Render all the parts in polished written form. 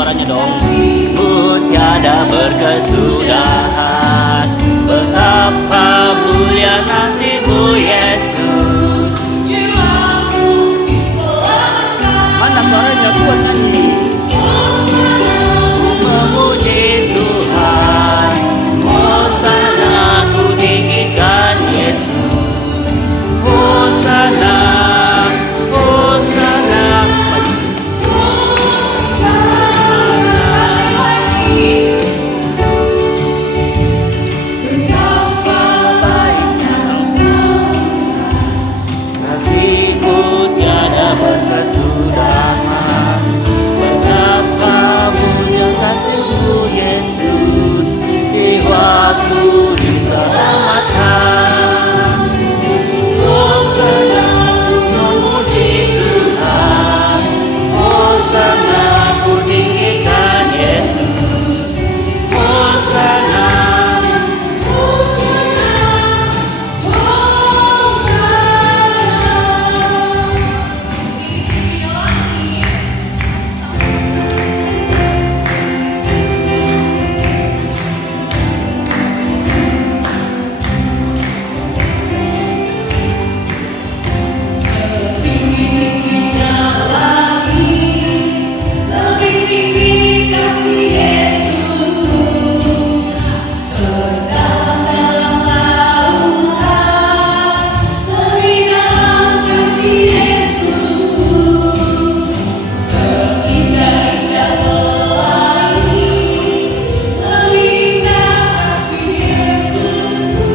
suaranya dong. Tiada berkesudahan, betapa mulia nasib-Mu Yesus. Jiwaku diselamatkan. Mana suaranya Tuhan nyanyi? Ku memuji Tuhan, Hosana ku tinggikan Yesus. Hosana, Hosana. Jiwaku diselamatkan. Hosana ku memuji Tuhan, Hosana ku tinggikan Yesus. Hosana, Hosana, Hosana. Tinggi-tingginya langit, lebih tinggi kasih Yesusku. Sedalam lautan, lebih dalam kasih Yesusku. Seindah-indah pelangi, lebih indah kasih Yesusku.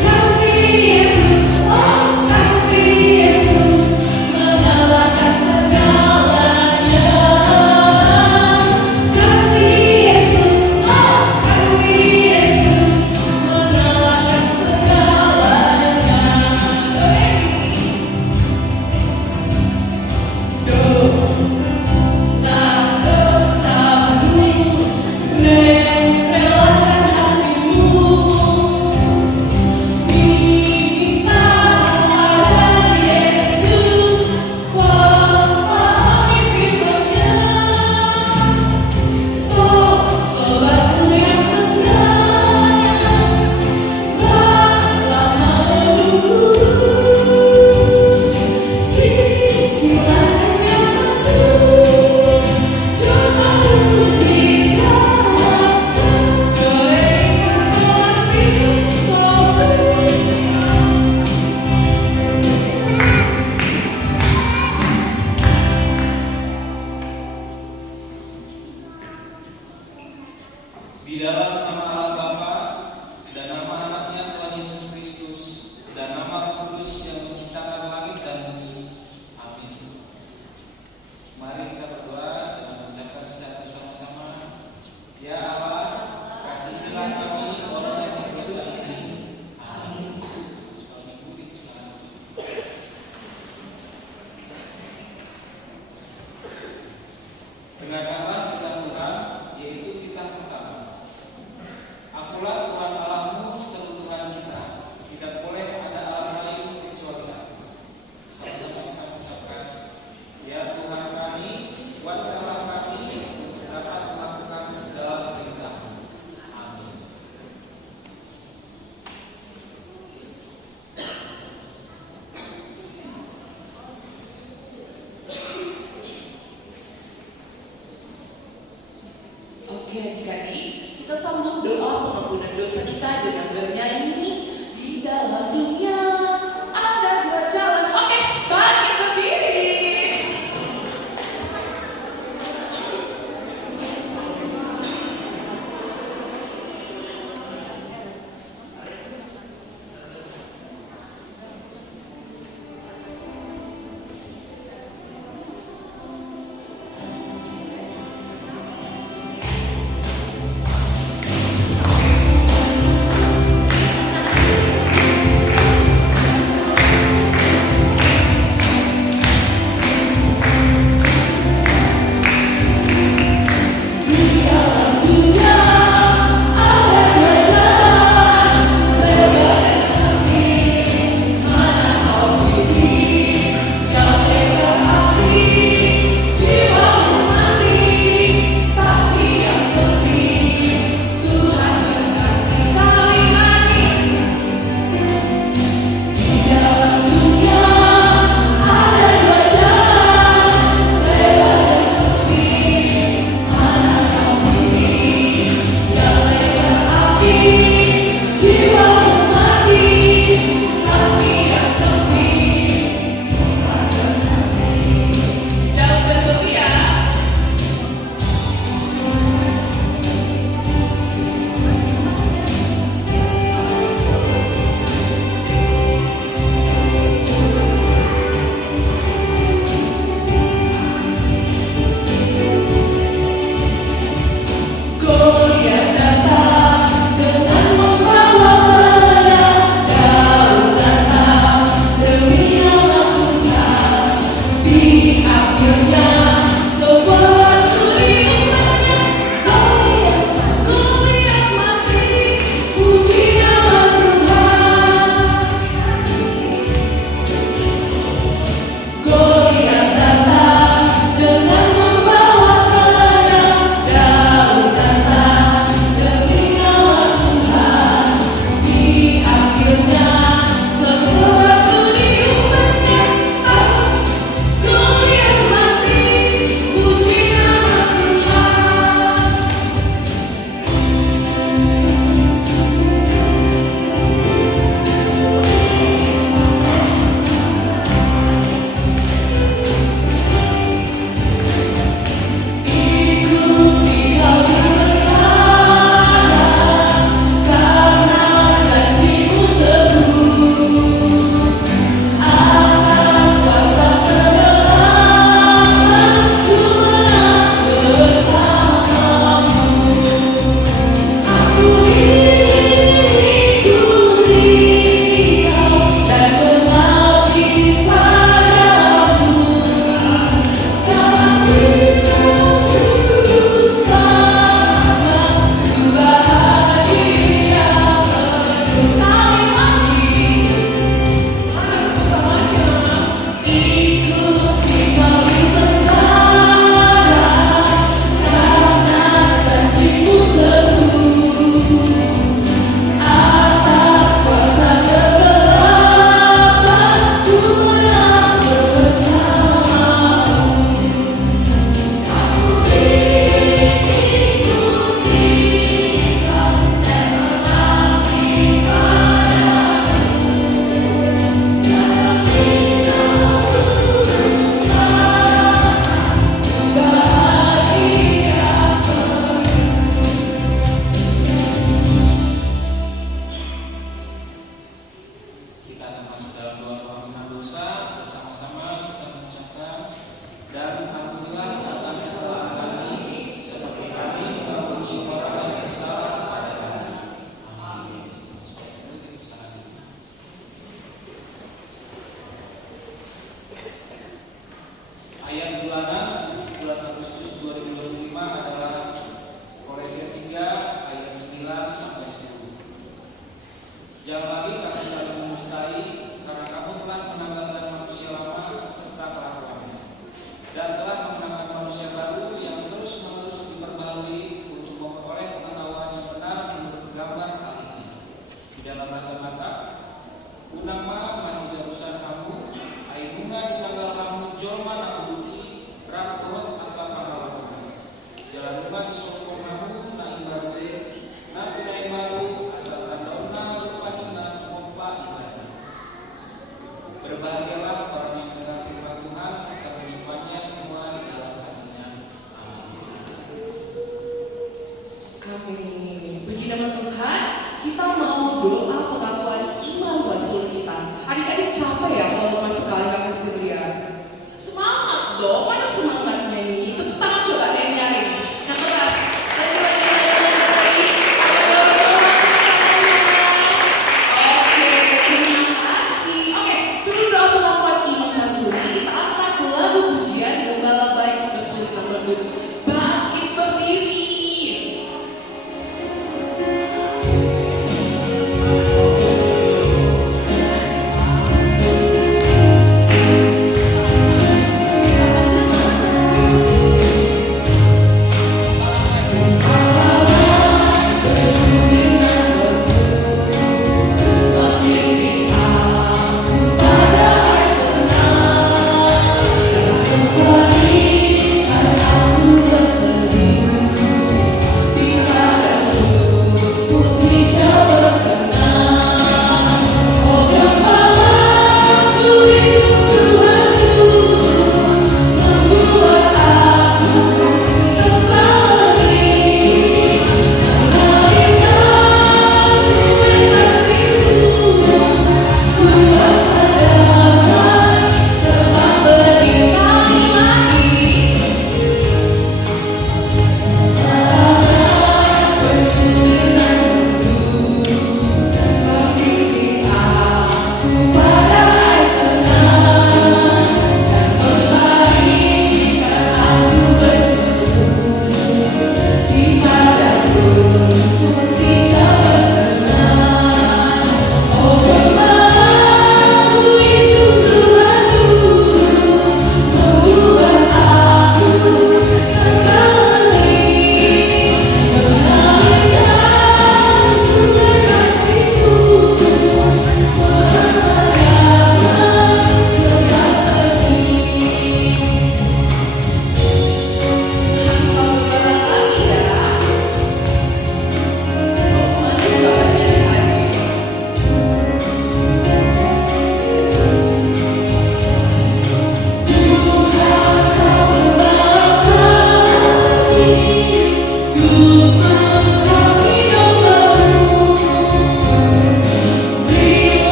Kasih Yesus, oh kasih Yesus, mengalahkan segalanya. Kasih Yesus, oh kasih Yesus, mengalahkan segalanya. Dosa-dosamu merelakan hatimu. Minta kepada Yesus, fahami firman-Nya. Sobatku yang sayang, telah menunggu. Sisilah yang masuk, dosamu diselamatkan. Berikan kasih untukku. Di dalam nama Allah Bapa dan nama anaknya Tuhan Yesus Kristus dan nama Roh Kudus yang menciptakan langit dan bumi. Amin. Mari kita berdoa dengan mengucapkan secara bersama-sama. Ya Allah, kasihilah kami orang yang berdosa ini. Amin. Sekali lagi bersama. Dengarkanlah firman Tuhan, yaitu kitab pertama. Akulah Tuhan Allahmu, seru Tuhan kita. Tidak boleh ada Allah lain kecuali Aku. Sama-sama kita mengucapkan, ya Tuhan kami, kuatkanlah kami untuk dapat melakukan segala perintah-Mu. Amin. Oke adik-adik, kita sambung doa pengampunan dosa kita dengan bernyanyi. Di dalam dunia ada dua jalan. Oke, bangkit berdiri. Tuhan sokong kamu na ibabe na pinay baru asal daun na lupanina mompa ibadah. Berbahagialah orang yang mendengar firman Tuhan serta menyimpannya semua di dalam hatinya. Amin. Puji nama Tuhan, kita mau doa pengakuan iman Rasul kita. Adik-adik capek ya kalau masih sekali nggak mesti lihat. Semangat dong, mana semangatnya ini? Tepuk tangan coba yang nyari. Yang keras. Lagi. Oke, terima kasih. Oke, sebelum doa pengakuan iman Rasul, kita angkat lagu pujian Gembala Baik bersulitan berdua. Bangkit berdiri.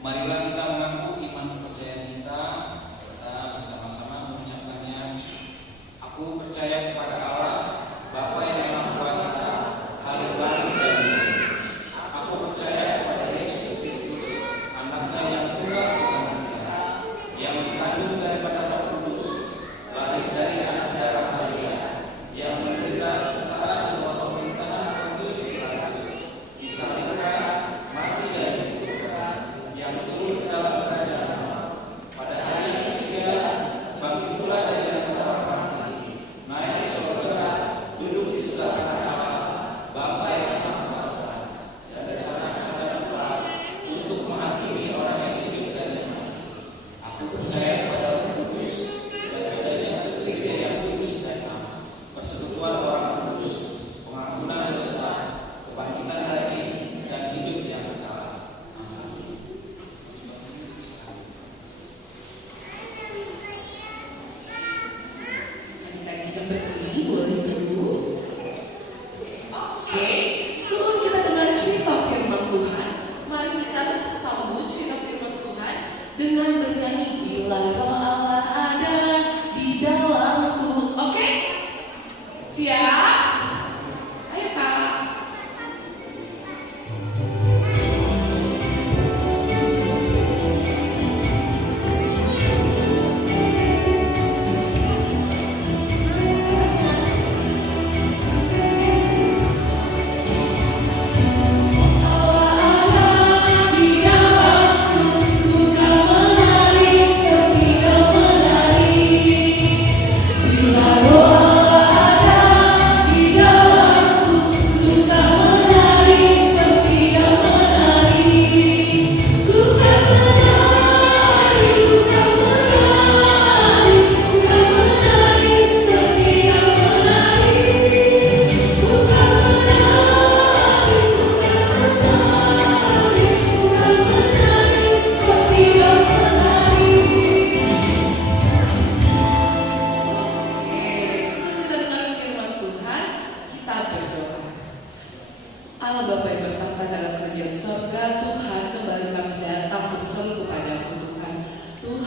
Marilah kita mengaku iman kepercayaan kita bersama-sama mengucapkannya. Aku percaya kepada Allah, Bapa yang Maha Kuasa, Hadir langit dan bumi. Aku percaya kepada Yesus Kristus, Anaknya yang tunggal Tuhan kita, yang dikandung daripada Roh Kudus, lahir dari anak darah Maria, yang menderita sengsara di bawah pemerintahan Pontius Pilatus, disalibkan, mati dan dikuburkan, yang turun ke dalam kerajaan Allah. Pada hari yang ketiga, bangkit pula dari antara orang mati, naik ke surga, duduk di sebelah kanan Allah, Bapa yang Maha Kuasa, dan dari sana akan datang pula untuk menghakimi orang yang hidup dan yang mati. Aku percaya kepada Roh Kudus, dan kepada satu gereja yang kudus dan am, persekutuan orang kudus, pengampunan dosa, kebangkitan daging, dan hidup yang kekal. Amin. Adik-adik yang berdiri boleh duduk. Oke, sebelum kita dengar cerita firman Tuhan, mari kita sambut cerita firman Tuhan dengan bernyanyi Bila Roh Allah ada di dalamku. Oke? Siap? Ayo Kak.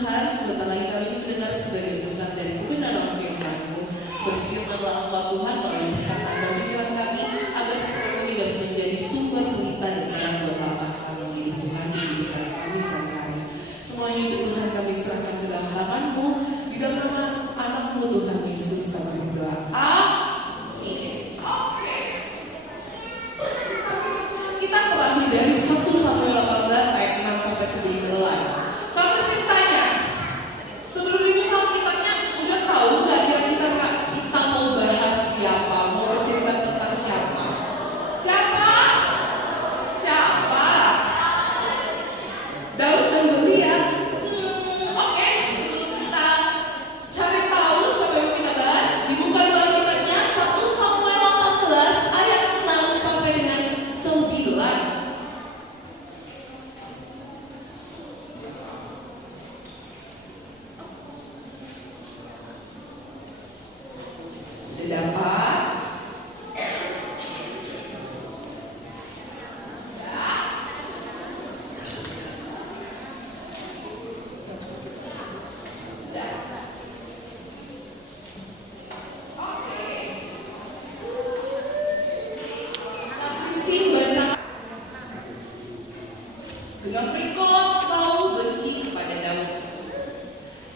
Tuhan, sebentar lagi kami mendengar sebagian besar dari kebenaran firman-Mu. Berfirmanlah Engkau Tuhan melalui perkataan dan pikiran kami, agar firman ini dapat menjadi sumber pelita dan terang buat langkah kami, Tuhan, di kehidupan kami sehari-hari. Semuanya itu Tuhan kami serahkan ke dalam tangan-Mu, di dalam nama anak-Mu Tuhan Yesus kami berdoa. Amin. Oke. Kita terambil dari 1 Samuel 18 ayat 6 sampai 9. Kalau saya tanya, sebelum dibuka Alkitabnya, udah tahu nggak kira-kira kita mau bahas siapa, mau bercerita tentang siapa? Siapa? Siapa? Daud dan Goliat. Oke, sebelum kita cari tahu siapa yang kita bahas, dibuka dulu Alkitabnya 1 Samuel 18 ayat 6 sampai dengan 9. Sudah dapat? Christine baca. Dengan berikut Saul benci kepada Daud.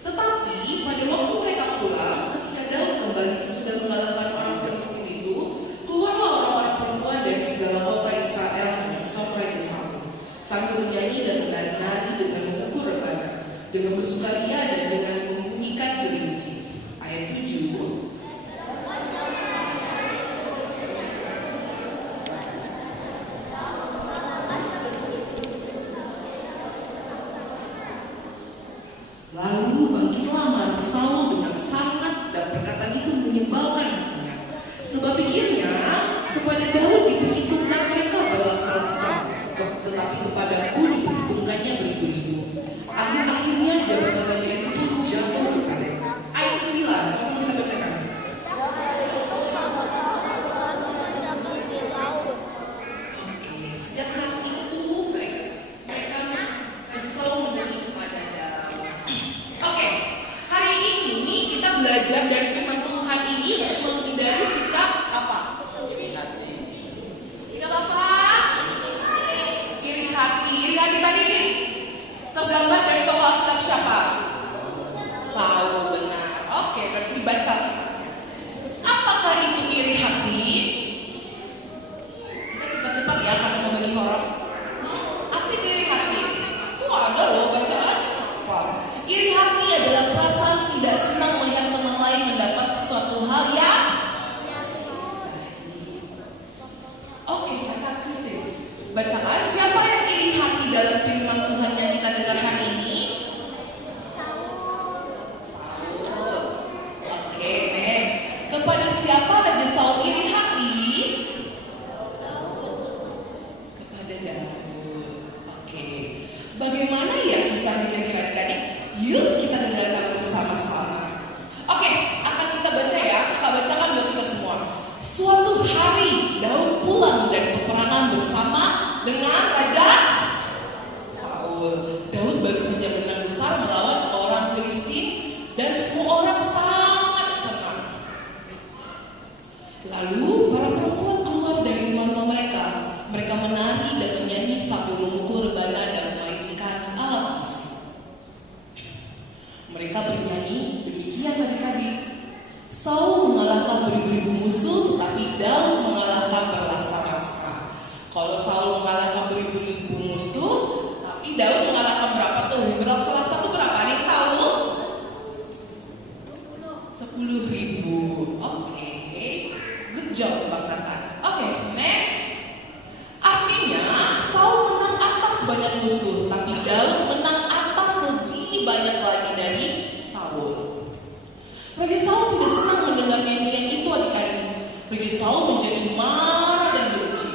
Tetapi pada waktu mereka pulang, ketika Daud kembali sesudah mengalahkan orang Filistin itu, keluarlah orang-orang perempuan dari segala kota Israel menyongsong Raja Saul, sambil menyanyi dan menari-nari dengan memukul rebana, dengan bersukaria dan dengan membunyikan gerinci. Ayat 7. Lalu bangkitlah marah Saul dengan sangat dan perkataan itu menyebalkan hatinya. Sebab pikirnya kepada Daud diperhitungkan mereka berlasa-lasa, tetapi kepadaku diperhitungkannya beribu-ribu. Akhir-akhirnya jabatan raja itu pun jatuh kepadanya. Ayat 9, sama kita bacakan. Oke, sejak saat itu mereka Raja Saul mendaki kepada Daud. Oke, hari ini kita belajar dari firman Tuhan ini untuk menghindari sikap apa? Sikap apa? Iri hati. Iri hati tadi ini tergambar dari tokoh Alkitab siapa? Saul, benar. Oke, berarti dibaca Alkitabnya. Apakah itu iri hati? Kita cepat-cepat ya karena mau bagi orang. Apa itu iri hati? Ada loh bacaan. Wah. Iri hati adalah perasaan tidak senang melihat teman lain mendapat sesuatu hal yang Oke, kata Christine. Bacakan siapa yang iri hati dalam firman Tuhan yang kita dengar hari ini? Saul. Oke, next. Kepada siapa Raja Saul iri hati? Kepada Daud. Oke. Bagaimana ya kisahnya kira-kira adik-adik? Yuk kita dengarkan bersama-sama. Oke, akan kita baca ya. Akan bacakan buat kita semua. Suatu hari Daud pulang dari peperangan bersama dengan Raja Saul. Daud baru saja menang besar melawan orang Filistin dan semua orang sangat senang. Lalu para perempuan keluar dari rumah mereka. Mereka menari dan menyanyi sambil memukul rebana dan memainkan alat musik. Mereka bernyanyi, demikian adik-adik. Saul mengalahkan beribu-ribu musuh, tetapi Daud mengalahkan berlaksa-laksa. Kalau Saul mengalahkan beribu-ribu musuh, tapi Daud mengalahkan berapa tuh? Berlaksa-laksa itu berapa nih? Tahu? 10.000. Oke. Good job Bang Nathan. Oke, next. Artinya Saul menang atas banyak musuh, tapi Daud menang atas lebih banyak lagi dari Saul. Raja Saul tidak senang mendengar nyanyian itu adik-adik. Raja Saul menjadi marah dan benci.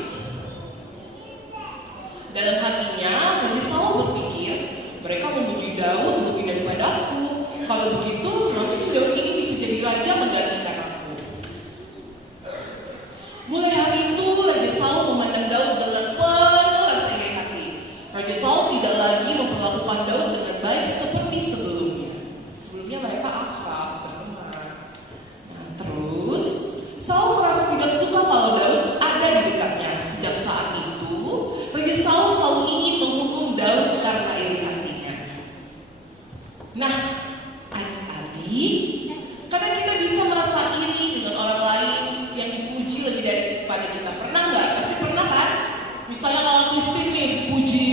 Dalam hatinya, Raja Saul berpikir, mereka memuji Daud lebih daripada aku. Kalau begitu, nanti si Daud ini bisa jadi raja menggantikan aku. Mulai hari itu, Raja Saul memandang Daud dengan penuh rasa iri hati. Raja Saul tidak lagi memperlakukan Daud dengan baik seperti sebelumnya. Nah, adik-adik, kadang kita bisa merasa iri dengan orang lain yang dipuji lebih daripada kita. Pernah nggak? Pasti pernah kan? Misalnya kalau Christine nih puji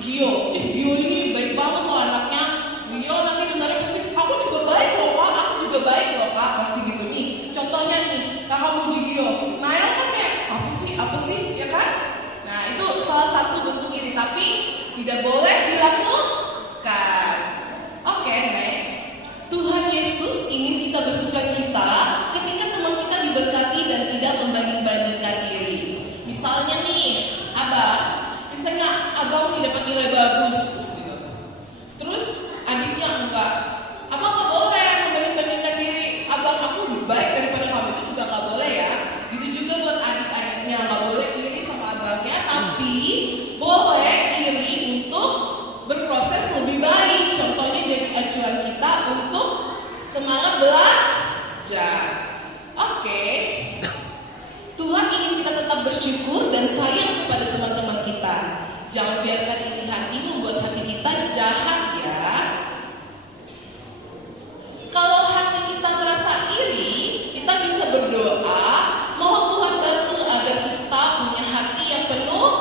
Gio, Gio ini baik banget loh anaknya. Gio nanti dengarnya pasti, aku juga baik loh kak, aku juga baik loh kak, pasti gitu nih. Contohnya nih, kakak puji Gio, Nael kan kayak apa sih, ya kan? Nah itu salah satu bentuk iri, tapi tidak boleh dilakukan. Oke, next. Tuhan Yesus ingin kita bersukacita ketika teman kita diberkati dan tidak membanding-bandingkan diri. Misalnya nih, misalnya abang nih dapat nilai bagus, terus adiknya enggak. Abang nggak boleh membanding-bandingkan diri. Abang aku lebih baik daripada kamu, itu juga nggak boleh ya. Gitu juga buat adik-adiknya, nggak boleh iri sama abangnya, tapi boleh iri untuk berproses lebih baik. Contohnya jadi acuan kita untuk semangat belajar. Oke. Tuhan ingin kita tetap bersyukur dan sayang kepada teman-teman kita. Jangan biarkan iri hati membuat hati kita jahat ya. Kalau hati kita merasa iri, kita bisa berdoa, mohon Tuhan bantu agar kita punya hati yang penuh.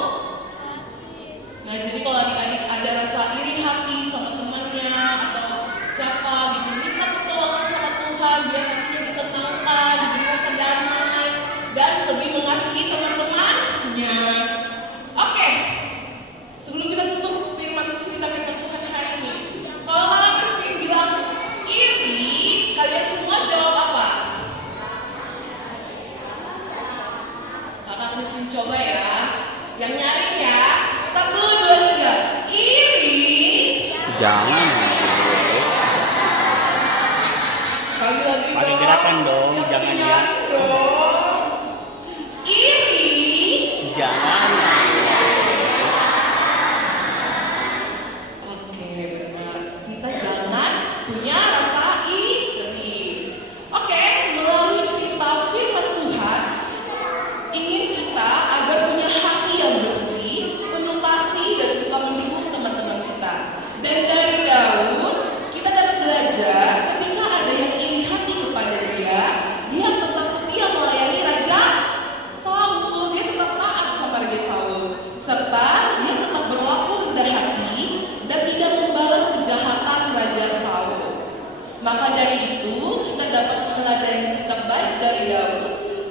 Nah, jadi kalau adik-adik ada rasa iri hati sama temannya atau siapa gitu, minta pertolongan sama Tuhan biar hatinya ditenangkan, diberi rasa damai dan lebih mengasihi teman-temannya. Oke, sebelum kita tutup cerita firman Tuhan hari ini, kalau kakak Christine bilang iri, kalian semua jawab apa? Kakak Christine coba ya, yang nyaring ya. 1, 2, 3. Iri. Jangan. Sekali lagi Pakai gerakan dong, jangan ya. Iri. Jangan. Oke, benar. Kita jangan punya rasa iri. Oke, melalui cerita firman Tuhan, ingin kita agar punya hati yang bersih, penuh kasih dan suka mendukung teman-teman kita. Dan dari Daud, kita dapat belajar ketika ada yang iri hati kepada dia tetap setia melayani Raja Saul, dia tetap taat sama Raja Saul, serta dia tetap berlaku rendah hati dan tidak membalas kejahatan Raja Saul. Maka dari itu, kita dapat meneladani sikap baik dari Daud.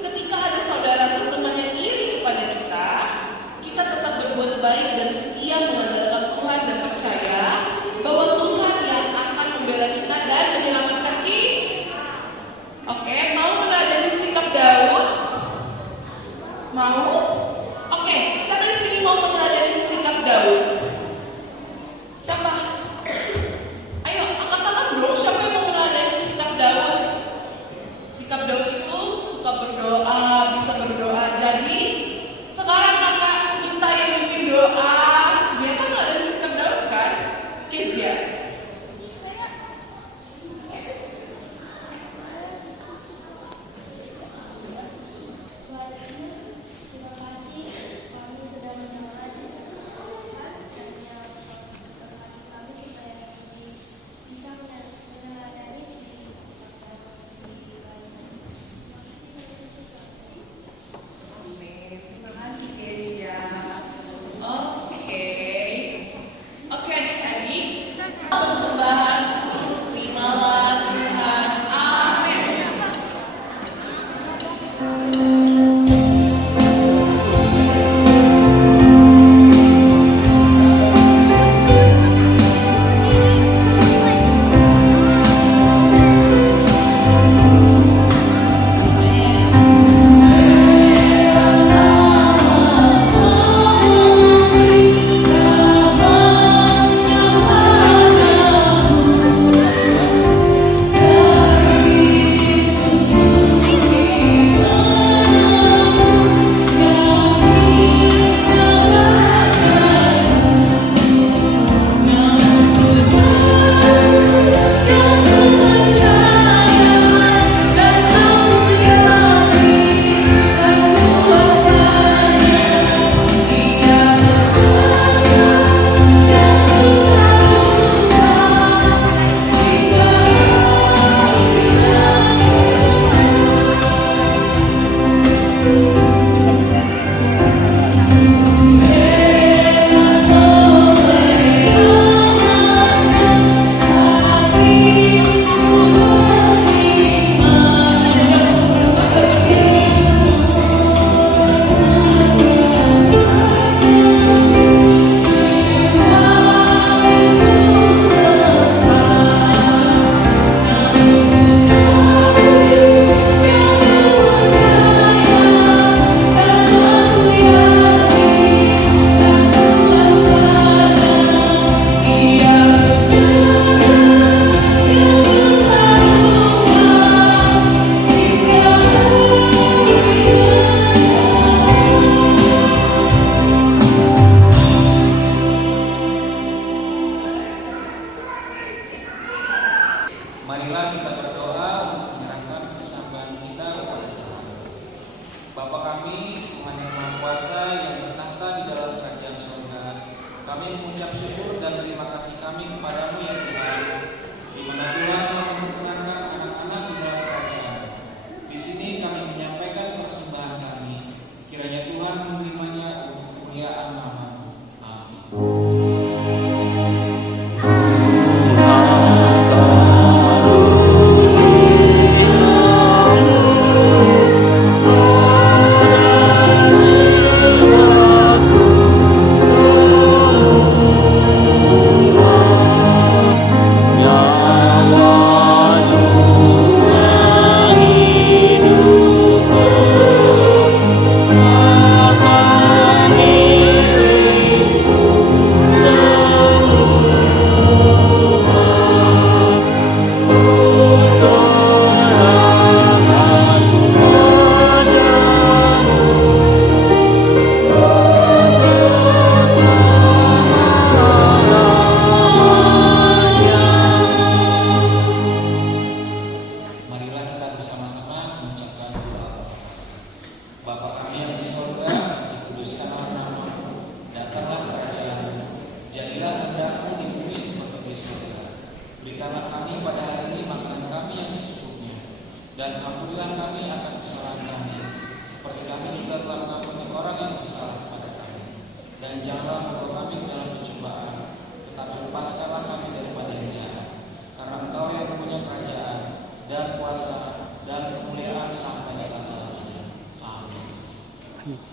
Ketika ada saudara atau teman yang iri kepada kita tetap berbuat baik dan setia mengandalkan Tuhan dan percaya bahwa Tuhan yang akan membela kita dan menyelamatkan kita. Oke, mau meneladani sikap Daud? Mau? Oke, siapa di sini mau meneladani sikap Daud? Siapa? Ayo, angkat tangan dong. Siapa yang mau meneladani sikap Daud? Sikap Daud itu Marilah kita berdoa untuk menyerahkan persembahan kita kepada Tuhan. Bapa kami, Tuhan yang Maha Kuasa yang bertahta di dalam kerajaan surga, kami mengucap syukur dan terima kasih kami kepadamu ya Tuhan, di mana Tuhan telah memperkenankan anak-anak di dalam kerajaan. Di sini kami menyampaikan persembahan kami. Kiranya Tuhan menerimanya untuk kemuliaan nama-Mu. Amin. Marilah kita bersama-sama mengucapkan doa. Bapa kami yang di surga, dikuduskanlah nama-Mu, datanglah kerajaan-Mu, jadilah kehendak-Mu di bumi seperti di surga. Berikanlah kami pada hari ini makanan kami yang secukupnya, dan ampunilah kami akan kesalahan kami, seperti kami juga telah mengampuni orang yang bersalah kepada kami. Dan janganlah membawa kami ke dalam pencobaan, tetapi lepaskanlah kami daripada yang jahat. Karena Engkau yang mempunyai kerajaan dan kuasa dan kemuliaan sampai selama-lamanya. Amin.